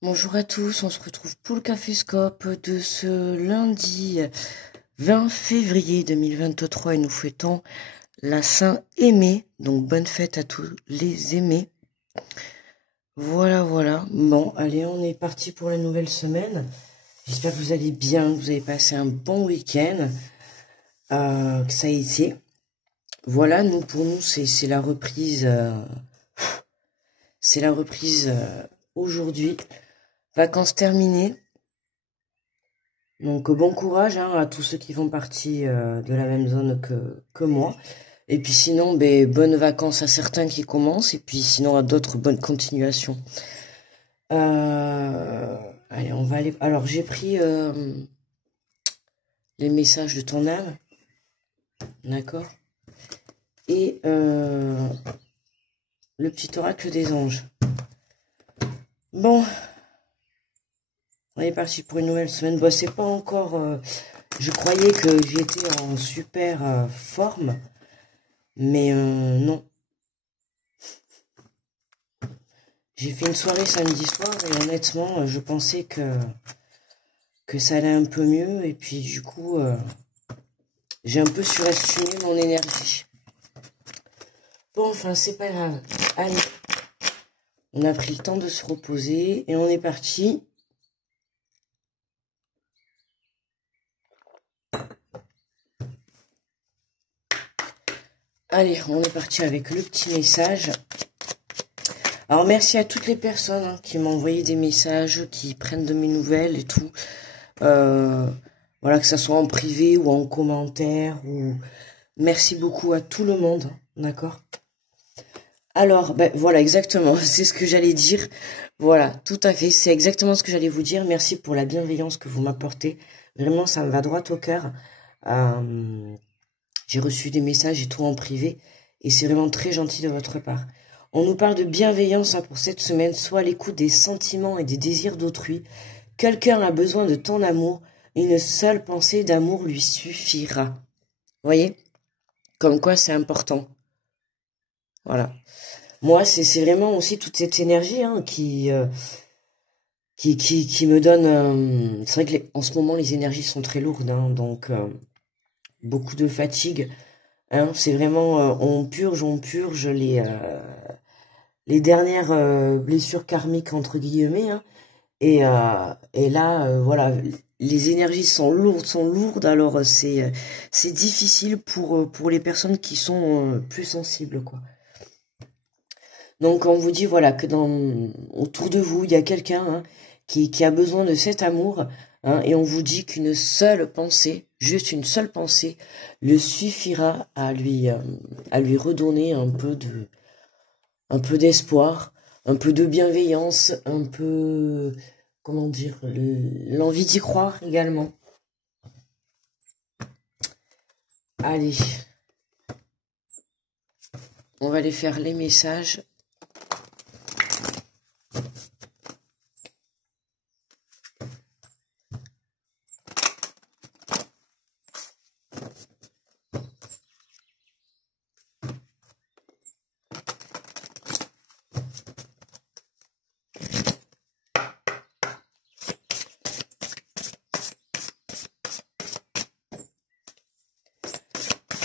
Bonjour à tous, on se retrouve pour le Caféscope de ce lundi 20 février 2023 et nous fêtons la Saint-Aimé, donc bonne fête à tous les aimés. Voilà. Bon, allez, on est parti pour la nouvelle semaine. J'espère que vous allez bien, que vous avez passé un bon week-end, que ça a été. Voilà, pour nous, c'est la reprise, aujourd'hui. Vacances terminées. Donc bon courage à tous ceux qui font partie de la même zone que moi. Et puis sinon, bonnes vacances à certains qui commencent. Et puis sinon à d'autres, bonnes continuations. Allez, on va aller... Alors j'ai pris les messages de ton âme. D'accord. Et le petit oracle des anges. Bon, on est parti pour une nouvelle semaine. Bon, c'est pas encore... je croyais que j'étais en super forme. Mais non. J'ai fait une soirée samedi soir et honnêtement, je pensais que ça allait un peu mieux. Et puis du coup, j'ai un peu surestimé mon énergie. Bon, enfin, c'est pas grave. Allez, on a pris le temps de se reposer et on est parti. Allez, on est parti avec le petit message. Alors, merci à toutes les personnes qui m'ont envoyé des messages, qui prennent de mes nouvelles et tout. Voilà, que ça soit en privé ou en commentaire. Merci beaucoup à tout le monde, d'accord? Alors, voilà, exactement, c'est ce que j'allais dire. Voilà, tout à fait, c'est exactement ce que j'allais vous dire. Merci pour la bienveillance que vous m'apportez. Vraiment, ça me va droit au cœur. J'ai reçu des messages et tout en privé, et c'est vraiment très gentil de votre part. On nous parle de bienveillance pour cette semaine, soit à l'écoute des sentiments et des désirs d'autrui. Quelqu'un a besoin de ton amour, une seule pensée d'amour lui suffira. Voyez? Comme quoi c'est important. Voilà. Moi, c'est vraiment aussi toute cette énergie qui me donne... c'est vrai que en ce moment, les énergies sont très lourdes, donc beaucoup de fatigue. C'est vraiment... on purge les dernières blessures karmiques, entre guillemets. Et là, voilà, les énergies sont lourdes. Alors, c'est difficile pour les personnes qui sont plus sensibles, quoi. Donc on vous dit voilà que autour de vous il y a quelqu'un qui a besoin de cet amour et on vous dit qu'une seule pensée, juste une seule pensée, le suffira à lui redonner un peu d'espoir, un peu de bienveillance, un peu comment dire l'envie d'y croire également. Allez, on va aller faire les messages.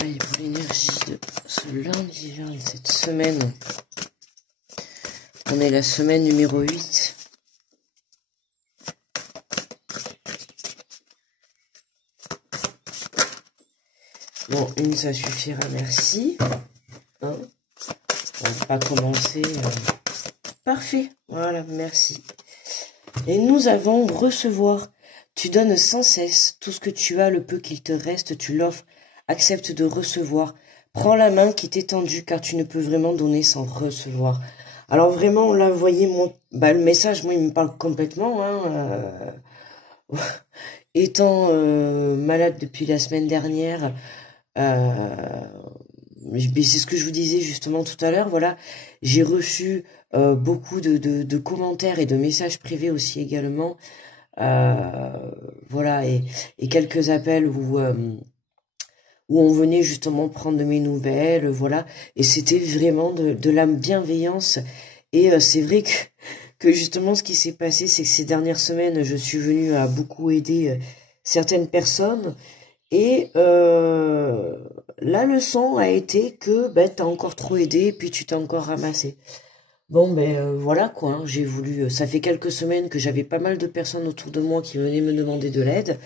Allez, pour l'énergie de ce lundi 20 de cette semaine, on est la semaine numéro 8. Bon, une, ça suffira, merci. On va pas commencer. Parfait, voilà, merci. Et nous avons recevoir. Tu donnes sans cesse tout ce que tu as, le peu qu'il te reste, tu l'offres. Accepte de recevoir. Prends la main qui t'est tendue, car tu ne peux vraiment donner sans recevoir. Alors vraiment, là, vous voyez, le message, moi, il me parle complètement. Étant malade depuis la semaine dernière, c'est ce que je vous disais justement tout à l'heure, voilà, j'ai reçu beaucoup de commentaires et de messages privés aussi également, voilà, et quelques appels où on venait justement prendre de mes nouvelles, voilà, et c'était vraiment de la bienveillance, et c'est vrai que que justement ce qui s'est passé, c'est que ces dernières semaines, je suis venue à beaucoup aider certaines personnes. Et la leçon a été que ben, t'as encore trop aidé et puis tu t'es encore ramassé. Bon ben voilà quoi, hein, j'ai voulu. Ça fait quelques semaines que j'avais pas mal de personnes autour de moi qui venaient me demander de l'aide.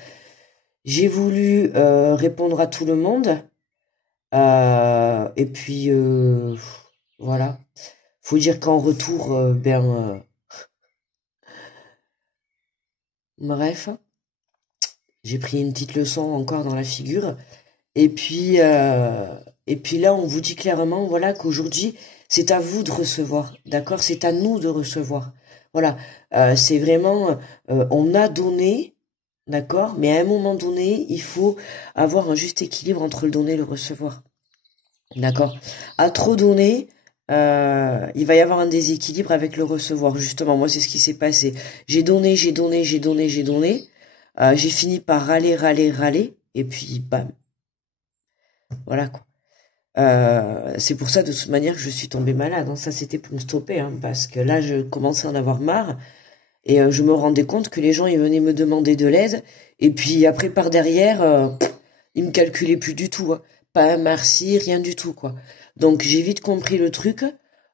J'ai voulu répondre à tout le monde. Et puis voilà. Faut dire qu'en retour, bref, j'ai pris une petite leçon encore dans la figure. Et puis, et puis là, on vous dit clairement, voilà, qu'aujourd'hui, c'est à vous de recevoir, d'accord? C'est à nous de recevoir. Voilà, c'est vraiment, on a donné, d'accord? Mais à un moment donné, il faut avoir un juste équilibre entre le donner et le recevoir, d'accord? À trop donner, il va y avoir un déséquilibre avec le recevoir. Justement, moi, c'est ce qui s'est passé. J'ai donné, j'ai donné, j'ai donné, j'ai donné. J'ai fini par râler, râler, râler. Et puis, bam, voilà quoi. C'est pour ça de toute manière que je suis tombée malade, hein. Ça c'était pour me stopper, hein, parce que là je commençais à en avoir marre et je me rendais compte que les gens ils venaient me demander de l'aide et puis après par derrière ils me calculaient plus du tout, hein. Pas un merci, rien du tout quoi. Donc j'ai vite compris le truc.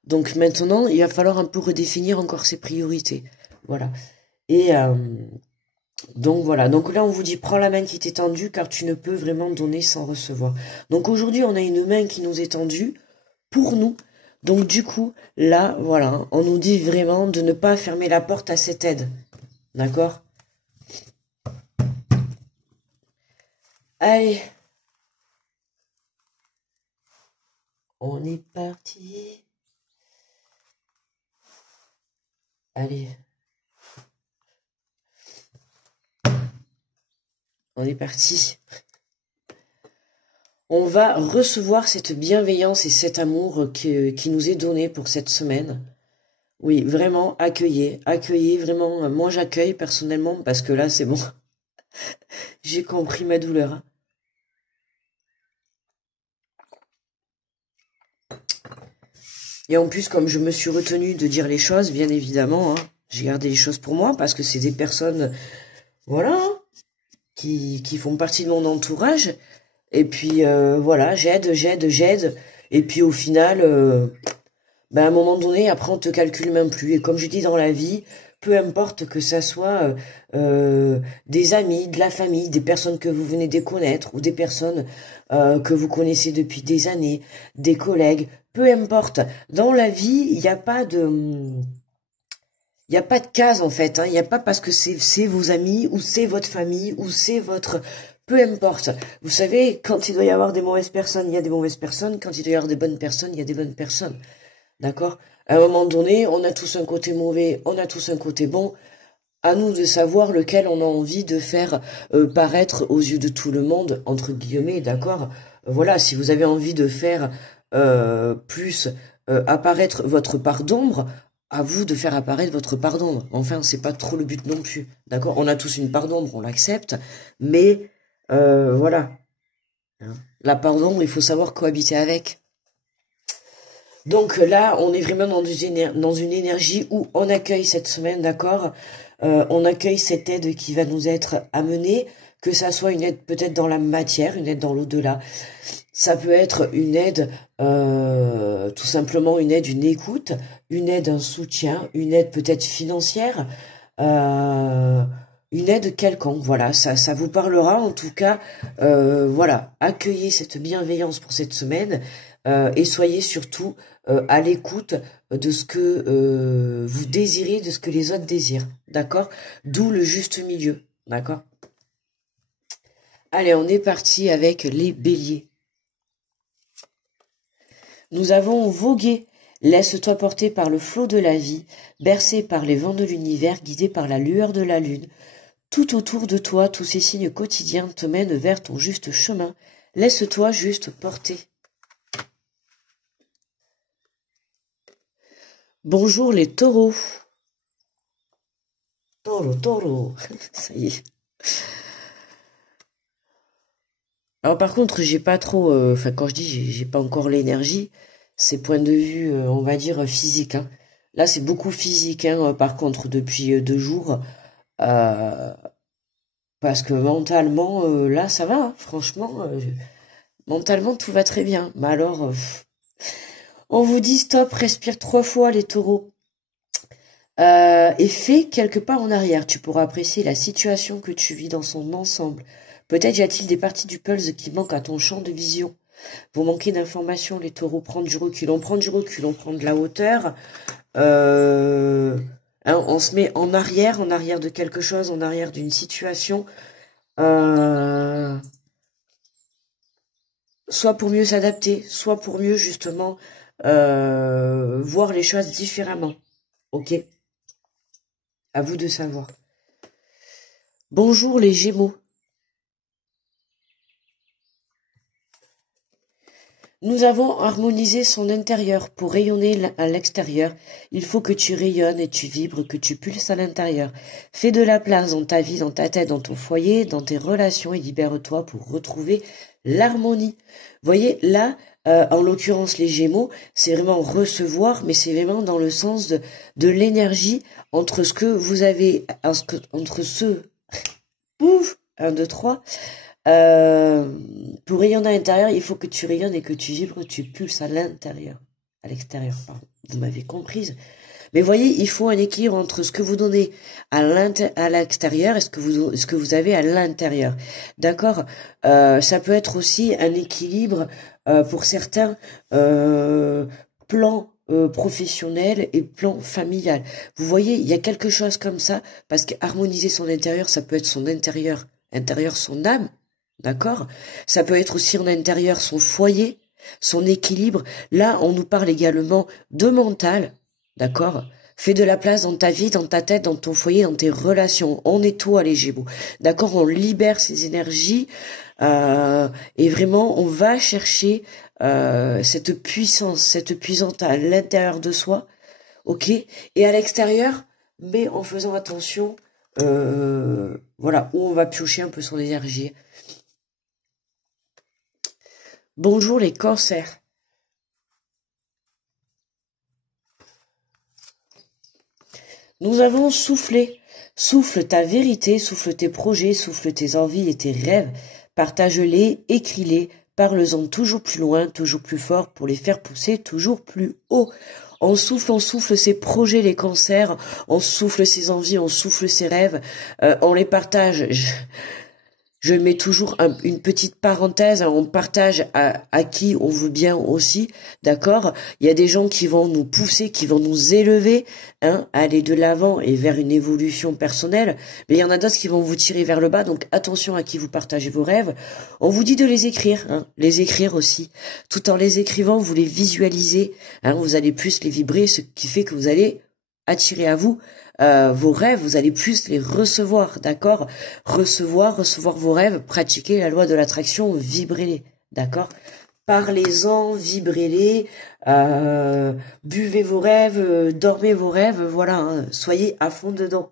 Donc maintenant il va falloir un peu redéfinir encore ses priorités, voilà. Et donc voilà, donc là on vous dit prends la main qui t'est tendue car tu ne peux vraiment donner sans recevoir. Donc aujourd'hui on a une main qui nous est tendue pour nous. Donc du coup là voilà, on nous dit vraiment de ne pas fermer la porte à cette aide. D'accord? Allez, on est parti. Allez, on est parti. On va recevoir cette bienveillance et cet amour qui nous est donné pour cette semaine. Oui, vraiment, accueillez, accueillez, vraiment. Moi, j'accueille personnellement parce que là, c'est bon. J'ai compris ma douleur, hein. Et en plus, comme je me suis retenue de dire les choses, bien évidemment, hein, j'ai gardé les choses pour moi parce que c'est des personnes, voilà, hein, qui font partie de mon entourage. Et puis, voilà, j'aide, j'aide, j'aide. Et puis, au final, ben, à un moment donné, après, on te calcule même plus. Et comme je dis dans la vie, peu importe que ça soit des amis, de la famille, des personnes que vous venez de connaître ou des personnes que vous connaissez depuis des années, des collègues, peu importe. Dans la vie, il n'y a pas de case en fait, hein. Il n'y a pas parce que c'est vos amis ou c'est votre famille ou c'est votre peu importe. Vous savez, quand il doit y avoir des mauvaises personnes, il y a des mauvaises personnes. Quand il doit y avoir des bonnes personnes, il y a des bonnes personnes. D'accord? À un moment donné, on a tous un côté mauvais, on a tous un côté bon. À nous de savoir lequel on a envie de faire paraître aux yeux de tout le monde, entre guillemets, d'accord? Voilà, si vous avez envie de faire plus apparaître votre part d'ombre, à vous de faire apparaître votre part d'ombre. Enfin, c'est pas trop le but non plus, d'accord? On a tous une part d'ombre, on l'accepte, mais voilà. Hein. La part d'ombre, il faut savoir cohabiter avec. Donc là, on est vraiment dans une énergie où on accueille cette semaine, d'accord? On accueille cette aide qui va nous être amenée, que ça soit une aide peut-être dans la matière, une aide dans l'au-delà. Ça peut être une aide, tout simplement une aide, une écoute, une aide, un soutien, une aide peut-être financière, euh, une aide quelconque. Voilà, ça vous parlera en tout cas. Voilà, accueillez cette bienveillance pour cette semaine et soyez surtout à l'écoute de ce que vous désirez, de ce que les autres désirent. D'accord? D'où le juste milieu. D'accord? Allez, on est parti avec les béliers. Nous avons vogué. Laisse-toi porter par le flot de la vie, bercé par les vents de l'univers, guidé par la lueur de la lune. Tout autour de toi, tous ces signes quotidiens te mènent vers ton juste chemin. Laisse-toi juste porter. Bonjour les taureaux. Taureau, taureau. Ça y est. Alors par contre, j'ai pas trop, enfin quand je dis j'ai pas encore l'énergie, c'est point de vue, on va dire physique, hein. Là, c'est beaucoup physique, hein, par contre, depuis 2 jours. Euh, Parce que mentalement, là, ça va, hein, franchement. Mentalement, tout va très bien. Mais alors, on vous dit stop, respire 3 fois les taureaux. Et fais quelques pas en arrière. Tu pourras apprécier la situation que tu vis dans son ensemble. Peut-être y a-t-il des parties du puzzle qui manquent à ton champ de vision. Vous manquez d'informations, les taureaux. Prendre du recul. On prend du recul, on prend de la hauteur. On se met en arrière de quelque chose, en arrière d'une situation. Soit pour mieux s'adapter, soit pour mieux justement voir les choses différemment. Ok? À vous de savoir. Bonjour les Gémeaux. Nous avons harmonisé son intérieur pour rayonner à l'extérieur. Il faut que tu rayonnes et tu vibres, que tu pulses à l'intérieur. Fais de la place dans ta vie, dans ta tête, dans ton foyer, dans tes relations et libère-toi pour retrouver l'harmonie. Voyez, là, en l'occurrence les Gémeaux, c'est vraiment recevoir, mais c'est vraiment dans le sens de l'énergie entre ce que vous avez, entre ce... Ouf, 1, 2, 3... pour rayonner à l'intérieur, il faut que tu rayonnes et que tu vibres, tu pulses à l'intérieur. À l'extérieur, pardon. Vous m'avez comprise. Mais voyez, il faut un équilibre entre ce que vous donnez à l'extérieur et ce que vous avez à l'intérieur. D'accord? Ça peut être aussi un équilibre pour certains plans professionnels et plans familial. Vous voyez, il y a quelque chose comme ça, parce qu'harmoniser son intérieur, ça peut être son intérieur, son âme. D'accord? Ça peut être aussi en intérieur son foyer, son équilibre. Là, on nous parle également de mental. D'accord? Fais de la place dans ta vie, dans ta tête, dans ton foyer, dans tes relations. On nettoie les Gémeaux. D'accord? On libère ces énergies et vraiment, on va chercher cette puissance à l'intérieur de soi. Ok? Et à l'extérieur, mais en faisant attention, voilà, où on va piocher un peu son énergie. Bonjour les cancers. Nous avons soufflé. Souffle ta vérité, souffle tes projets, souffle tes envies et tes rêves. Partage-les, écris-les, parle-en toujours plus loin, toujours plus fort pour les faire pousser toujours plus haut. On souffle ses projets, les cancers, on souffle ses envies, on souffle ses rêves, on les partage. Je mets toujours une petite parenthèse, hein, on partage à qui on veut bien aussi, d'accord? Il y a des gens qui vont nous pousser, qui vont nous élever, hein, à aller de l'avant et vers une évolution personnelle, mais il y en a d'autres qui vont vous tirer vers le bas, donc attention à qui vous partagez vos rêves. On vous dit de les écrire, hein, les écrire aussi. Tout en les écrivant, vous les visualisez, hein, vous allez plus les vibrer, ce qui fait que vous allez attirer à vous vos rêves, vous allez plus les recevoir, d'accord? Recevoir vos rêves, pratiquer la loi de l'attraction, vibrez-les, d'accord? Parlez-en, vibrez-les, buvez vos rêves, dormez vos rêves, voilà, hein, soyez à fond dedans.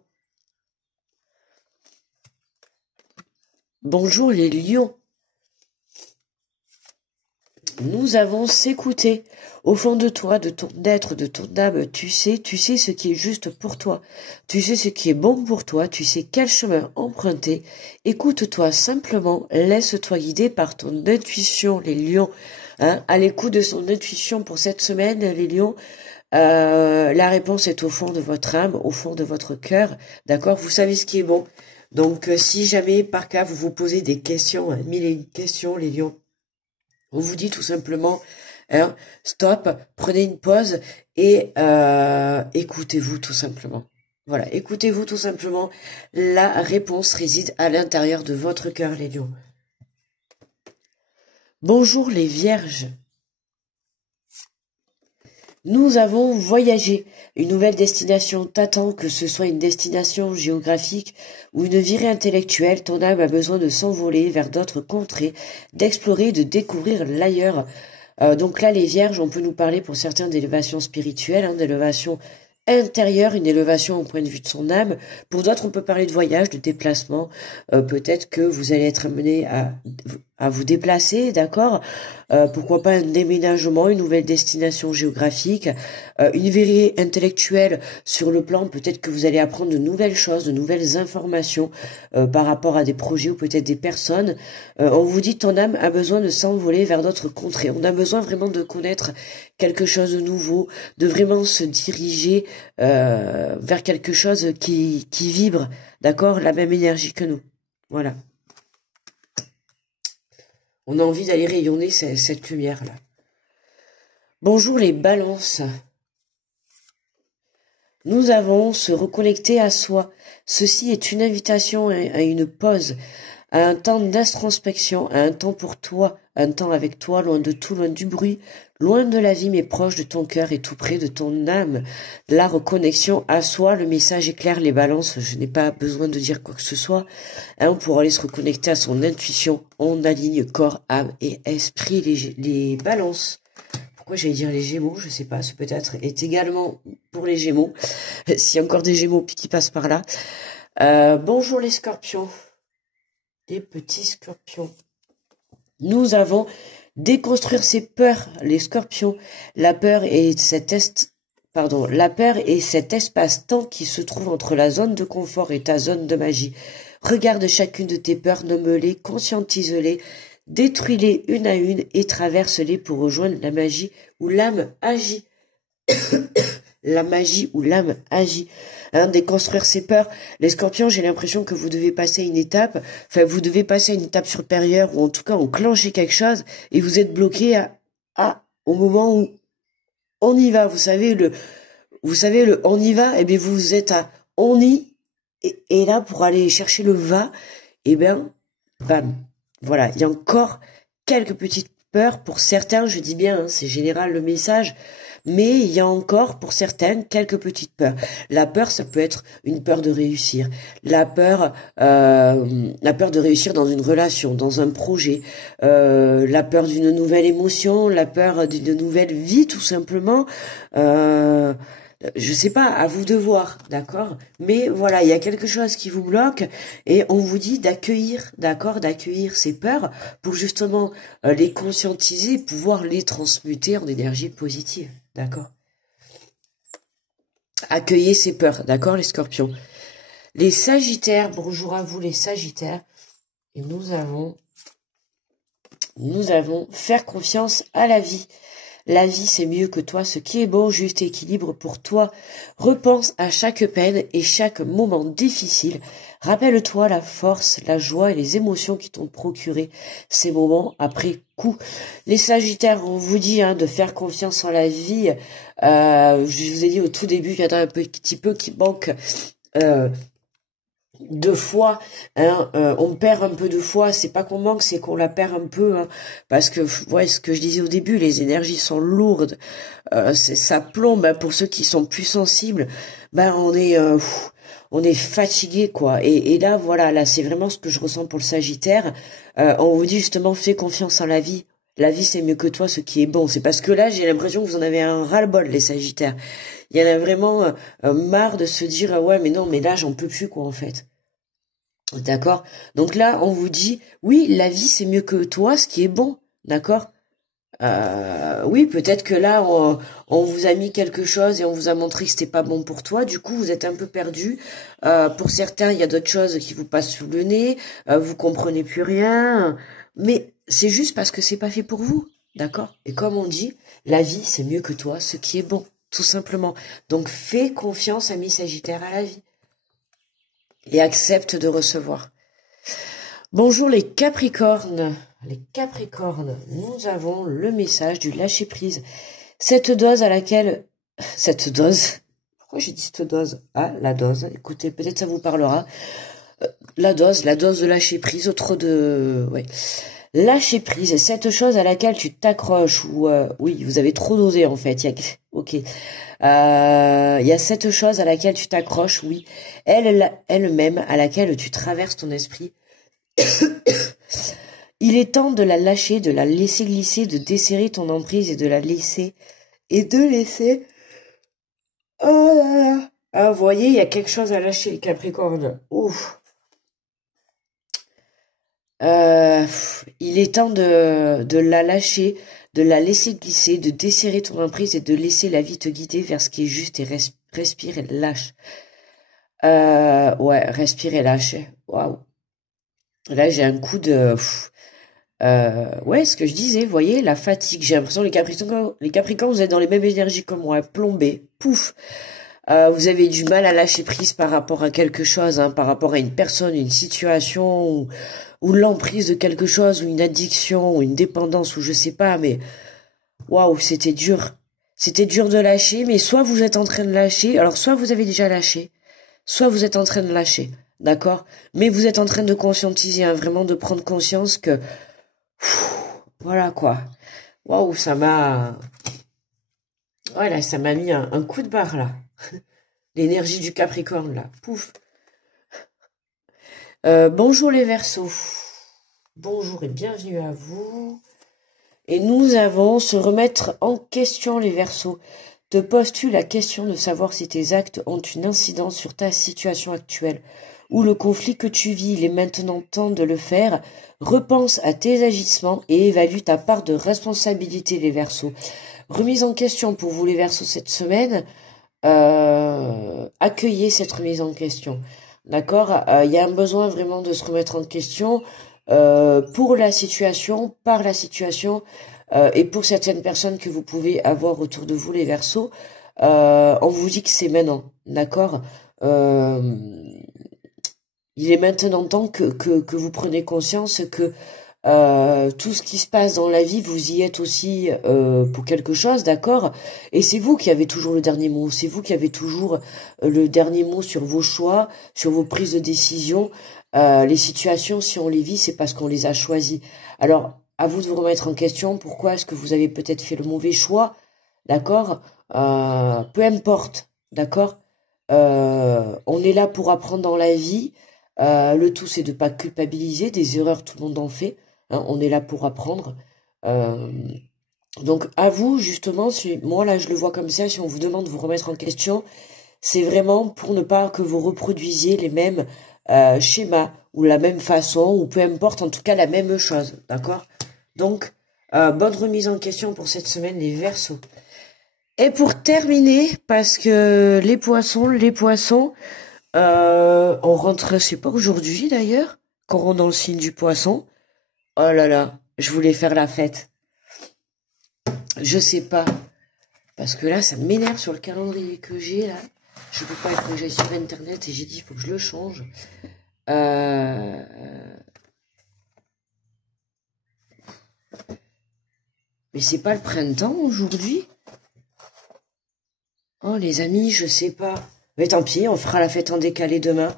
Bonjour les lions. Nous avons s'écouter. Au fond de toi, de ton être, de ton âme, tu sais ce qui est juste pour toi. Tu sais ce qui est bon pour toi, tu sais quel chemin emprunter. Écoute-toi simplement, laisse-toi guider par ton intuition, les lions. Hein, à l'écoute de son intuition pour cette semaine, les lions. La réponse est au fond de votre âme, au fond de votre cœur. D'accord? Vous savez ce qui est bon. Donc, si jamais, par cas, vous vous posez des questions, 1001 questions, les lions, on vous dit tout simplement, hein, stop, prenez une pause et écoutez-vous tout simplement. Voilà, écoutez-vous tout simplement. La réponse réside à l'intérieur de votre cœur, les lions. Bonjour les vierges. Nous avons voyagé. Une nouvelle destination t'attend, que ce soit une destination géographique ou une virée intellectuelle. Ton âme a besoin de s'envoler vers d'autres contrées, d'explorer, de découvrir l'ailleurs. Donc là, les vierges, on peut nous parler pour certains d'élévation spirituelle, hein, d'élévation intérieure, une élévation au point de vue de son âme. Pour d'autres, on peut parler de voyage, de déplacement. Peut-être que vous allez être amené à vous déplacer, d'accord? Pourquoi pas un déménagement, une nouvelle destination géographique, une veillée intellectuelle sur le plan, peut-être que vous allez apprendre de nouvelles choses, de nouvelles informations par rapport à des projets ou peut-être des personnes. On vous dit ton âme a besoin de s'envoler vers d'autres contrées. On a besoin vraiment de connaître quelque chose de nouveau, de vraiment se diriger vers quelque chose qui vibre, d'accord? La même énergie que nous. Voilà. On a envie d'aller rayonner cette lumière-là. Bonjour les balances. Nous avons se reconnecter à soi. Ceci est une invitation à une pause, à un temps d'introspection, à un temps pour toi, un temps avec toi, loin de tout, loin du bruit, loin de la vie, mais proche de ton cœur et tout près de ton âme. La reconnexion à soi, le message est clair, les balances, je n'ai pas besoin de dire quoi que ce soit. Pour aller se reconnecter à son intuition, on aligne corps, âme et esprit, les balances. Pourquoi j'allais dire les Gémeaux, je sais pas, ce peut-être est également pour les Gémeaux, s'il y a encore des Gémeaux qui passent par là. Bonjour les Scorpions, les petits Scorpions. Nous avons déconstruire ses peurs, les Scorpions. La peur est cet espace-temps qui se trouve entre la zone de confort et ta zone de magie. Regarde chacune de tes peurs, nomme-les, conscientise-les, détruis-les une à une et traverse-les pour rejoindre la magie où l'âme agit. La magie où l'âme agit. Déconstruire ses peurs. Les Scorpions, j'ai l'impression que vous devez passer une étape, vous devez passer une étape supérieure, ou en tout cas enclencher quelque chose, et vous êtes bloqué au moment où on y va. Vous savez le on y va, et bien vous êtes à on y, et là, pour aller chercher le va, et bien, bam. Voilà, il y a encore quelques petites peurs pour certains, je dis bien, c'est général le message, mais il y a encore pour certaines quelques petites peurs. La peur, ça peut être une peur de réussir, la peur de réussir dans une relation, dans un projet, la peur d'une nouvelle émotion, la peur d'une nouvelle vie, tout simplement. Je sais pas, à vous de voir, d'accord? Mais voilà, il y a quelque chose qui vous bloque et on vous dit d'accueillir, d'accord, d'accueillir ces peurs pour justement les conscientiser, pouvoir les transmuter en énergie positive, d'accord? Accueillez ces peurs, d'accord, les Scorpions? Les Sagittaires, bonjour à vous les Sagittaires. Et nous allons faire confiance à la vie. La vie, c'est mieux que toi, ce qui est bon, juste équilibre pour toi. Repense à chaque peine et chaque moment difficile. Rappelle-toi la force, la joie et les émotions qui t'ont procuré ces moments après coup. Les Sagittaires, on vous dit de faire confiance en la vie. Je vous ai dit au tout début, il y en a un petit peu qui manque de foi, on perd un peu de foi, c'est pas qu'on manque, c'est qu'on la perd un peu, parce que, ouais, ce que je disais au début, les énergies sont lourdes, ça plombe, pour ceux qui sont plus sensibles, on est fatigué, quoi, et là, voilà, là, c'est vraiment ce que je ressens pour le Sagittaire, on vous dit justement, fais confiance en la vie c'est mieux que toi, ce qui est bon, c'est parce que là, j'ai l'impression que vous en avez un ras-le-bol, les Sagittaires, il y en a vraiment marre de se dire, ouais, mais non, mais là, j'en peux plus, quoi, en fait. D'accord? Donc là, on vous dit, oui, la vie, c'est mieux que toi, ce qui est bon. D'accord? Oui, peut-être que là, on vous a mis quelque chose et on vous a montré que c'était pas bon pour toi. Du coup, vous êtes un peu perdu. Pour certains, il y a d'autres choses qui vous passent sous le nez. Vous comprenez plus rien. Mais c'est juste parce que c'est pas fait pour vous. D'accord? Et comme on dit, la vie, c'est mieux que toi, ce qui est bon. Tout simplement. Donc, fais confiance, ami Sagittaire, à la vie. Et accepte de recevoir. Bonjour les Capricornes. Les Capricornes, nous avons le message du lâcher-prise. Cette dose, pourquoi j'ai dit cette dose? Ah, la dose, écoutez, peut-être ça vous parlera. La dose de lâcher-prise, Lâcher prise, cette chose à laquelle tu t'accroches, ou oui, vous avez trop dosé en fait. Ok. Il y a cette chose à laquelle tu t'accroches, oui. Elle-même à laquelle tu traverses ton esprit. Il est temps de la lâcher, de la laisser glisser, de desserrer ton emprise et de la laisser Oh là là. Ah, vous voyez, il y a quelque chose à lâcher, les Capricornes. Ouf. Il est temps de la lâcher, de la laisser glisser, de desserrer ton emprise et de laisser la vie te guider vers ce qui est juste et respire et lâche. Ouais, respire et lâche. Waouh. Là, j'ai un coup de... ouais, ce que je disais, vous voyez, la fatigue. J'ai l'impression les Capricornes, vous êtes dans les mêmes énergies que moi, plombés, pouf. Vous avez du mal à lâcher prise par rapport à quelque chose, hein, par rapport à une personne, une situation, ou l'emprise de quelque chose, ou une addiction, ou une dépendance, ou je sais pas, mais waouh, c'était dur. C'était dur de lâcher, mais soit vous êtes en train de lâcher, alors soit vous avez déjà lâché, soit vous êtes en train de lâcher, d'accord? Mais vous êtes en train de conscientiser, hein, vraiment de prendre conscience que, voilà quoi. Waouh, ça m'a, voilà, ça m'a mis un coup de barre là. L'énergie du Capricorne là, pouf. Bonjour les Verseaux. Bonjour et bienvenue à vous. Et nous avons se remettre en question les Verseaux. Te poses-tu la question de savoir si tes actes ont une incidence sur ta situation actuelle ou le conflit que tu vis? Il est maintenant temps de le faire. Repense à tes agissements et évalue ta part de responsabilité les Verseaux. Remise en question pour vous les Verseaux cette semaine. Accueillez cette remise en question. D'accord? Il y a un besoin vraiment de se remettre en question pour la situation, par la situation, et pour certaines personnes que vous pouvez avoir autour de vous, les Verseaux. On vous dit que c'est maintenant. D'accord? Il est maintenant temps que vous preniez conscience que tout ce qui se passe dans la vie, vous y êtes aussi pour quelque chose, d'accord? Et c'est vous qui avez toujours le dernier mot, c'est vous qui avez toujours le dernier mot sur vos choix, sur vos prises de décision. Les situations, si on les vit, c'est parce qu'on les a choisies. Alors, à vous de vous remettre en question, pourquoi est-ce que vous avez peut-être fait le mauvais choix, d'accord? Peu importe, d'accord? On est là pour apprendre dans la vie. Le tout, c'est de pas culpabiliser, des erreurs, tout le monde en fait. Hein, on est là pour apprendre. Euh, donc à vous, justement, si moi là je le vois comme ça, si on vous demande de vous remettre en question, c'est vraiment pour ne pas que vous reproduisiez les mêmes schémas ou la même façon ou peu importe, en tout cas la même chose, d'accord? Donc bonne remise en question pour cette semaine les Verseaux. Et pour terminer, parce que les poissons, on rentre, c'est pas aujourd'hui d'ailleurs, qu'on rentre dans le signe du poisson. Oh là là, je voulais faire la fête. Je sais pas. Parce que là, ça m'énerve sur le calendrier que j'ai, là. Je peux pas, il faut que j'aille sur Internet et j'ai dit, il faut que je le change. Mais c'est pas le printemps aujourd'hui? Oh, les amis, je sais pas. Mais tant pis, on fera la fête en décalé demain.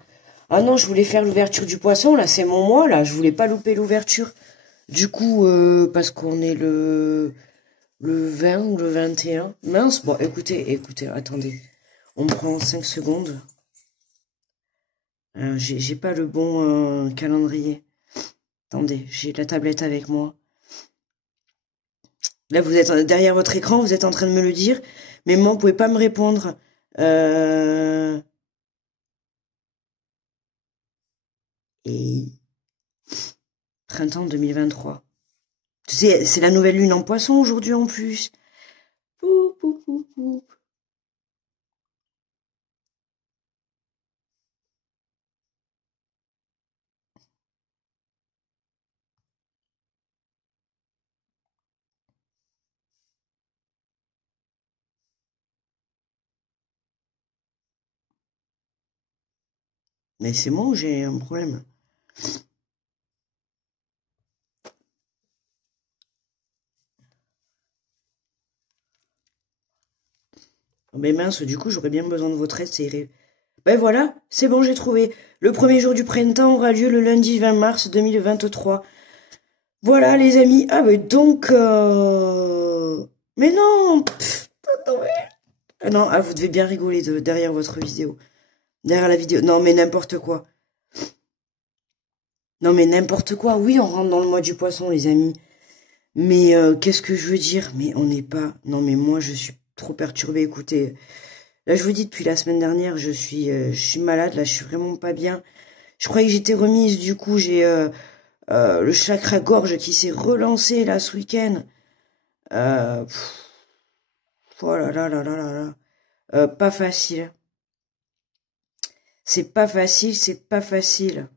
Ah non, je voulais faire l'ouverture du poisson, là, c'est mon mois, là. Je voulais pas louper l'ouverture. Du coup, parce qu'on est le 20 ou le 21. Mince, bon, écoutez, attendez. On prend 5 secondes. J'ai pas le bon calendrier. Attendez, j'ai la tablette avec moi. Là, vous êtes derrière votre écran, vous êtes en train de me le dire, mais moi, vous pouvez pas me répondre. Et printemps 2023. Tu sais, c'est la nouvelle lune en poisson aujourd'hui en plus. Poup, poup, poup, poup. Mais c'est moi ou j'ai un problème? Oh, mais mince, du coup, j'aurais bien besoin de votre aide, c'est irré. Ben voilà, c'est bon, j'ai trouvé. Le premier jour du printemps aura lieu le lundi 20 mars 2023. Voilà, les amis. Ah, mais donc... Mais non pff, attendez. Ah non, ah, vous devez bien rigoler derrière votre vidéo. Derrière la vidéo. Non, mais n'importe quoi. Non, mais n'importe quoi. Oui, on rentre dans le mois du poisson, les amis. Mais qu'est-ce que je veux dire? Mais on n'est pas... Non, mais moi, je suis trop perturbée. Écoutez, là, je vous dis, depuis la semaine dernière, je suis malade. Là, je suis vraiment pas bien. Je croyais que j'étais remise. Du coup, j'ai Le chakra-gorge qui s'est relancé là ce week-end. Oh là là là là là là. Pas facile. C'est pas facile, c'est pas facile.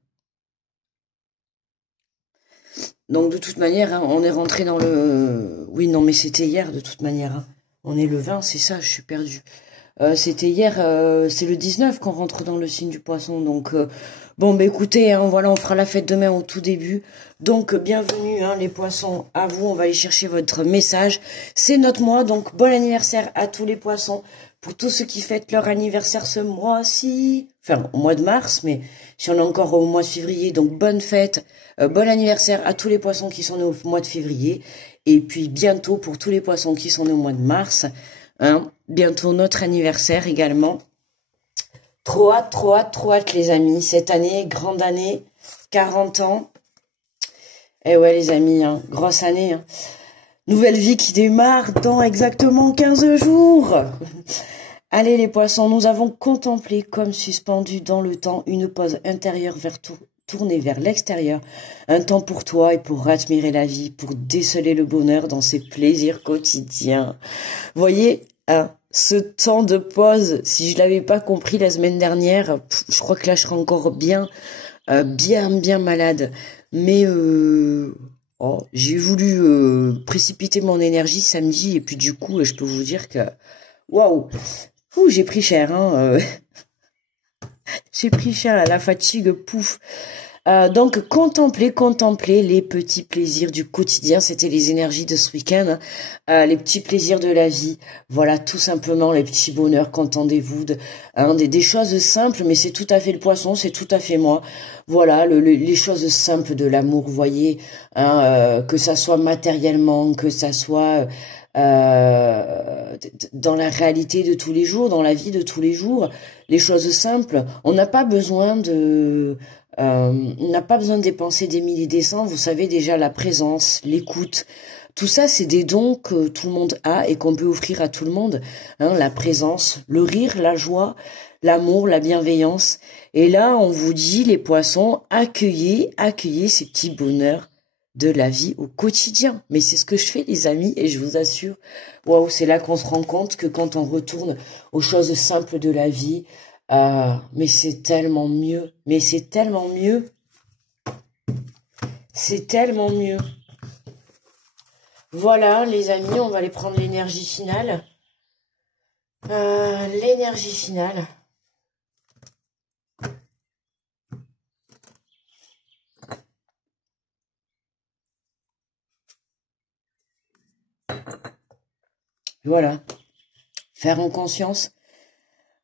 Donc de toute manière, hein, on est rentré dans le... Oui, non, mais c'était hier de toute manière. Hein. On est le 20, c'est ça, je suis perdue. C'était hier, c'est le 19 qu'on rentre dans le signe du poisson. Donc, bon, bah écoutez, hein, voilà, on fera la fête demain au tout début. Donc, bienvenue, hein, les poissons, à vous. On va aller chercher votre message. C'est notre mois, donc bon anniversaire à tous les poissons. Pour tous ceux qui fêtent leur anniversaire ce mois-ci. Enfin, au mois de mars, mais si on est encore au mois de février, donc bonne fête. Bon anniversaire à tous les poissons qui sont nés au mois de février. Et puis, bientôt, pour tous les poissons qui sont nés au mois de mars. Hein, bientôt notre anniversaire également. Trop hâte, trop hâte, trop hâte les amis. Cette année, grande année, 40 ans. Eh ouais les amis, hein, grosse année. Hein. Nouvelle vie qui démarre dans exactement 15 jours. Allez les poissons, nous avons contemplé comme suspendu dans le temps une pause intérieure tournée vers l'extérieur. Un temps pour toi et pour admirer la vie, pour déceler le bonheur dans ses plaisirs quotidiens. Voyez, hein, ce temps de pause, si je l'avais pas compris la semaine dernière, je crois que là je serais encore bien malade. Mais j'ai voulu précipiter mon énergie samedi et puis du coup, je peux vous dire que waouh, j'ai pris cher, hein. J'ai pris cher à la fatigue, pouf. Donc, contempler les petits plaisirs du quotidien, c'était les énergies de ce week-end, hein. Les petits plaisirs de la vie, voilà, tout simplement, les petits bonheurs qu'entendez-vous, des choses simples, mais c'est tout à fait le poisson, c'est tout à fait moi, voilà, les choses simples de l'amour, vous voyez, hein, que ça soit matériellement, que ça soit dans la réalité de tous les jours, dans la vie de tous les jours, les choses simples, on n'a pas besoin on n'a pas besoin de dépenser des milliers et des cents, vous savez déjà la présence, l'écoute, tout ça c'est des dons que tout le monde a et qu'on peut offrir à tout le monde, hein, la présence, le rire, la joie, l'amour, la bienveillance. Et là on vous dit les poissons, accueillez ces petits bonheurs de la vie au quotidien. Mais c'est ce que je fais les amis et je vous assure, waouh, c'est là qu'on se rend compte que quand on retourne aux choses simples de la vie, mais c'est tellement mieux, c'est tellement mieux, Voilà, les amis, on va aller prendre l'énergie finale. L'énergie finale. Voilà. Faire en conscience.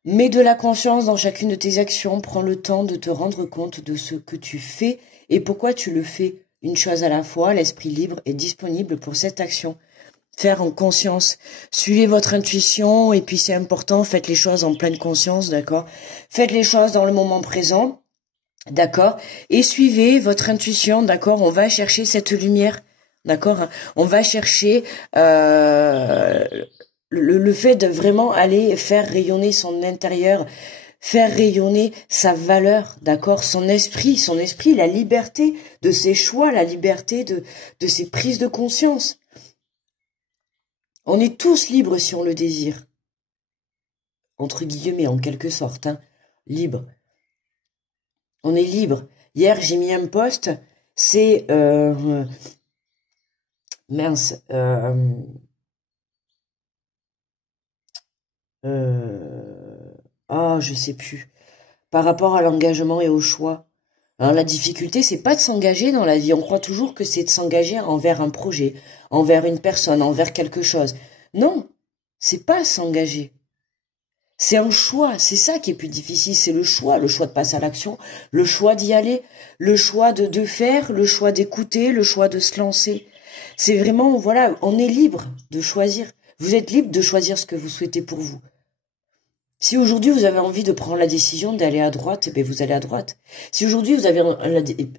Mets de la conscience dans chacune de tes actions, prends le temps de te rendre compte de ce que tu fais et pourquoi tu le fais. Une chose à la fois, l'esprit libre est disponible pour cette action. Faire en conscience, suivez votre intuition et puis c'est important, faites les choses en pleine conscience, d'accord? Faites les choses dans le moment présent, d'accord? Et suivez votre intuition, d'accord? On va chercher cette lumière, d'accord? On va chercher le fait de vraiment aller faire rayonner son intérieur, faire rayonner sa valeur, d'accord, son esprit, la liberté de ses choix, la liberté de ses prises de conscience. On est tous libres si on le désire. Entre guillemets, en quelque sorte, hein, libre. On est libre. Hier, j'ai mis un post, c'est... mince... je sais plus. Par rapport à l'engagement et au choix. Hein, la difficulté, c'est pas de s'engager dans la vie. On croit toujours que c'est de s'engager envers un projet, envers une personne, envers quelque chose. Non, c'est pas s'engager. C'est un choix. C'est ça qui est plus difficile. C'est le choix de passer à l'action, le choix d'y aller, le choix de faire, le choix d'écouter, le choix de se lancer. C'est vraiment, voilà, on est libre de choisir. Vous êtes libre de choisir ce que vous souhaitez pour vous. Si aujourd'hui vous avez envie de prendre la décision d'aller à droite, eh bien vous allez à droite. Si aujourd'hui vous avez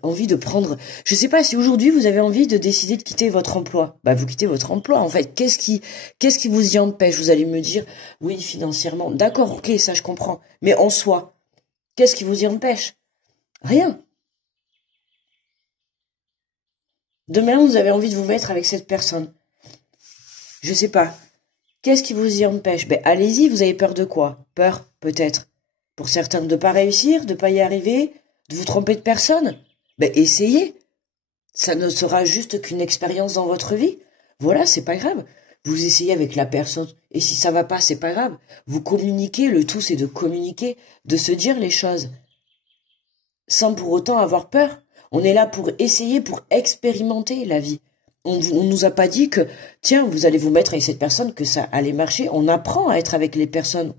envie de prendre, je sais pas, si aujourd'hui vous avez envie de décider de quitter votre emploi, bah vous quittez votre emploi. En fait, qu'est-ce qui vous y empêche? Vous allez me dire, oui, financièrement. D'accord, ok, ça je comprends. Mais en soi, qu'est-ce qui vous y empêche? Rien. Demain, vous avez envie de vous mettre avec cette personne. Je sais pas. Qu'est-ce qui vous y empêche? Ben, allez-y, vous avez peur de quoi? Peur, peut-être. Pour certains, de pas réussir, de pas y arriver, de vous tromper de personne. Ben, essayez. Ça ne sera juste qu'une expérience dans votre vie. Voilà, c'est pas grave. Vous essayez avec la personne. Et si ça va pas, c'est pas grave. Vous communiquez, le tout c'est de communiquer, de se dire les choses. Sans pour autant avoir peur. On est là pour essayer, pour expérimenter la vie. On nous a pas dit que, tiens, vous allez vous mettre avec cette personne, que ça allait marcher. On apprend à être avec les personnes.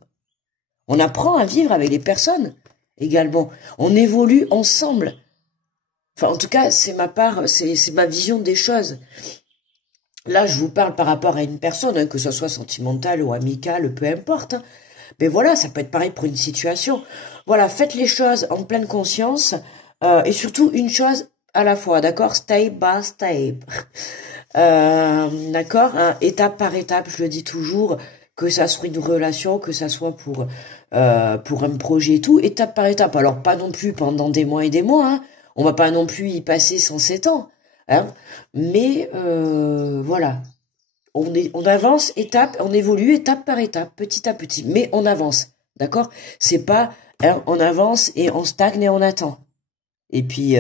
On apprend à vivre avec les personnes également. On évolue ensemble. Enfin, en tout cas, c'est ma part, c'est ma vision des choses. Là, je vous parle par rapport à une personne, hein, que ce soit sentimentale ou amicale, peu importe. Hein. Mais voilà, ça peut être pareil pour une situation. Voilà, faites les choses en pleine conscience et surtout une chose à la fois, d'accord? Step by step. D'accord? Hein, étape par étape, je le dis toujours, que ça soit une relation, que ça soit pour un projet et tout, étape par étape. Alors pas non plus pendant des mois et des mois, hein. On va pas non plus y passer 107 ans, hein. Mais voilà, on avance étape, on évolue étape par étape, petit à petit, mais on avance, d'accord? C'est pas hein, on avance et on stagne et on attend. Et puis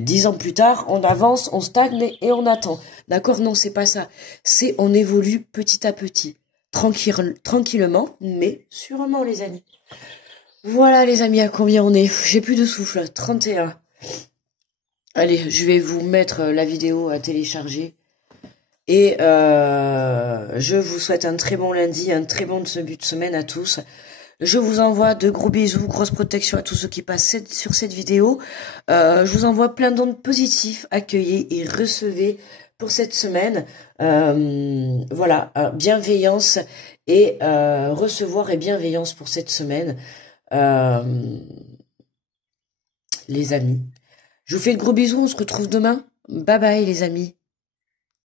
10 ans plus tard, on avance, on stagne et on attend. D'accord? Non, c'est pas ça. C'est on évolue petit à petit, tranquillement, mais sûrement, les amis. Voilà, les amis, à combien on est? J'ai plus de souffle. 31. Allez, je vais vous mettre la vidéo à télécharger. Et je vous souhaite un très bon lundi, un très bon début de semaine à tous. Je vous envoie de gros bisous, grosse protection à tous ceux qui passent sur cette vidéo. Je vous envoie plein d'ondes positifs, accueillez et recevez pour cette semaine. Voilà, bienveillance et recevoir et bienveillance pour cette semaine. Les amis. Je vous fais de gros bisous, on se retrouve demain. Bye bye les amis.